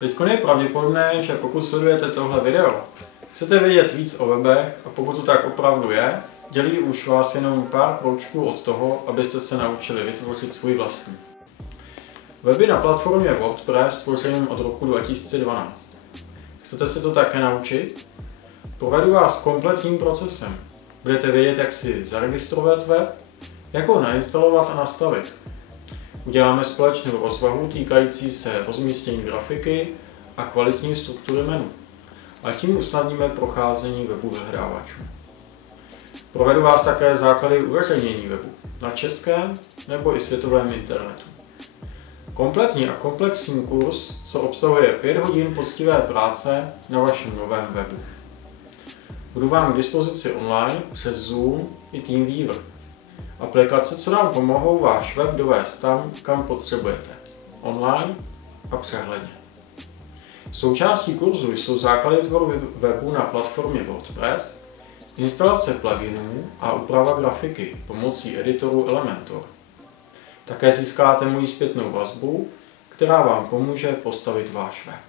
Teď je pravděpodobné, že pokud sledujete tohle video, chcete vědět víc o webech a pokud to tak opravdu je, dělí už vás jenom pár kroužků od toho, abyste se naučili vytvořit svůj vlastní. Weby na platformě WordPress tvořím od roku 2012. Chcete se to také naučit? Provedu vás kompletním procesem. Budete vědět, jak si zaregistrovat web, jak ho nainstalovat a nastavit. Uděláme společnou rozvahu týkající se rozmístění grafiky a kvalitní struktury menu. A tím usnadníme procházení webu vyhledávačů. Provedu vás také základy uveřejnění webu na českém nebo i světovém internetu. Kompletní a komplexní kurz, co obsahuje 5 hodin poctivé práce na vašem novém webu. Budu vám k dispozici online přes Zoom i TeamViewer. Aplikace, co nám pomohou váš web dovést tam, kam potřebujete. Online a přehledně. Součástí kurzu jsou základy tvorby webu na platformě WordPress, instalace pluginů a úprava grafiky pomocí editoru Elementor. Také získáte moji zpětnou vazbu, která vám pomůže postavit váš web.